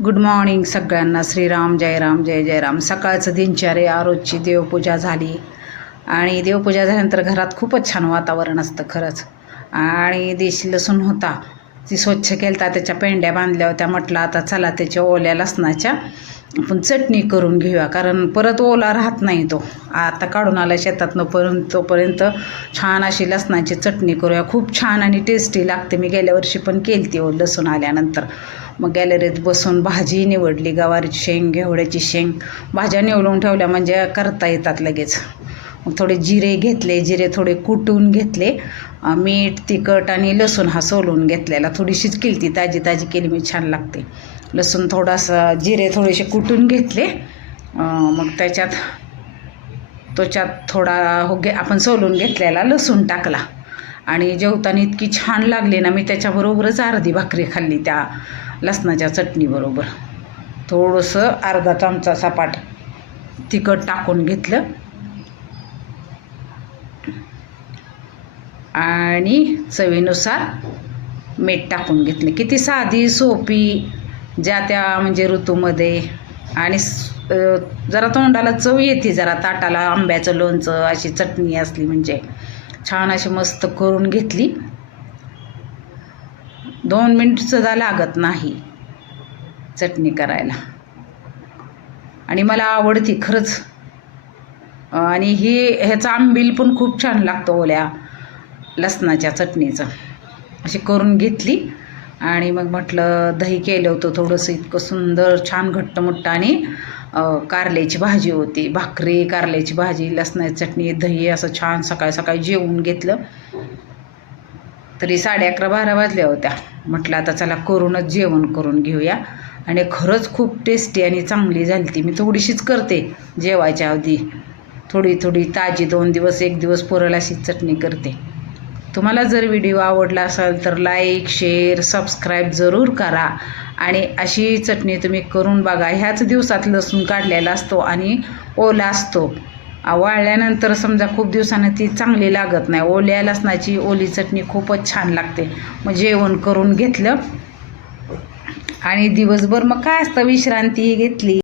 Good morning सगळ्यांना. श्रीराम जय राम जय जय राम. सकाळचं दिनचर्या, रोजची देवपूजा झाली आणि देवपूजा झाल्यानंतर घरात खूपच छान वातावरण असतं खरंच. आणि देशी लसूण होता, ती स्वच्छ केलता, त्याच्या पेंड्या बांधल्या होत्या. म्हटलं आता चला त्याच्या ओल्या लसणाच्या आपण चटणी करून घेऊया, कारण परत ओला राहत नाही तो. आता काढून आला शेतातनं, तोपर्यंत छान अशी लसणाची चटणी करूया. खूप छान आणि टेस्टी लागते. मी गेल्या वर्षी पण केली ती लसूण आल्यानंतर. मग गॅलरीत बसून भाजी निवडली, गवारीची शेंग, घेवड्याची शेंग. भाज्या निवडून ठेवल्या म्हणजे करता येतात लगेच. मग थोडे जिरे घेतले, जिरे थोडे कुटून घेतले, मीठ, तिखट आणि लसूण हा सोलून घेतलेला. थोडीशीच केली ती, ताजी केली मी, छान लागते. लसूण थोडासा, जिरे थोडेसे कुटून घेतले. मग त्याच्यात थोडा आपण सोलून घेतलेला लसूण टाकला आणि जेवताना इतकी छान लागली ना, मी त्याच्याबरोबरच अर्धी भाकरी खाल्ली त्या लसणाच्या चटणीबरोबर. थोडंसं अर्धा चमचा सपाट तिखट टाकून घेतलं आणि चवीनुसार मीठ टाकून घेतले. किती साधी सोपी, ज्या त्या म्हणजे ऋतूमध्ये, आणि जरा तोंडाला चव येते, जरा ताटाला आंब्याचं लोणचं अशी चटणी असली म्हणजे छान अशी मस्त करून घेतली. 2 मिनिटसुद्धा लागत नाही चटणी करायला आणि मला आवडती खरंच. आणि ह्याचं आंबील पण खूप छान लागतं ओल्या लसणाच्या चटणीचं. अशी करून घेतली आणि मग म्हटलं दही केलं होतं थोडंसं, इतकं सुंदर छान घट्टमुट्ट. आणि कारल्याची भाजी होती, भाकरी, कारल्याची भाजी, लसणाची चटणी, दही, असं छान सकाळी जेवून घेतलं. तरी 11:30-12 वाजल्या होत्या. म्हटलं आता चला करूनच जेवण करून घेऊया. आणि खरंच खूप टेस्टी आणि चांगली झाली ती. मी थोडीशीच करते जेवायच्या आधी, थोडी ताजी, 2 दिवस 1 दिवस पुरेल अशी चटणी करते. तुम्हाला जर व्हिडिओ आवडला असेल तर लाईक, शेअर, सबस्क्राईब जरूर करा. आणि अशी चटणी तुम्ही करून बघा. ह्याच दिवसात लसूण काढलेला असतो आणि ओला असतो. वाळल्यानंतर समजा खूप दिवसानं ती चांगली लागत नाही. ओल्या लसणाची ओली चटणी खूपच छान लागते. मग जेवण करून घेतलं आणि दिवसभर मग काय असतं, विश्रांती घेतली.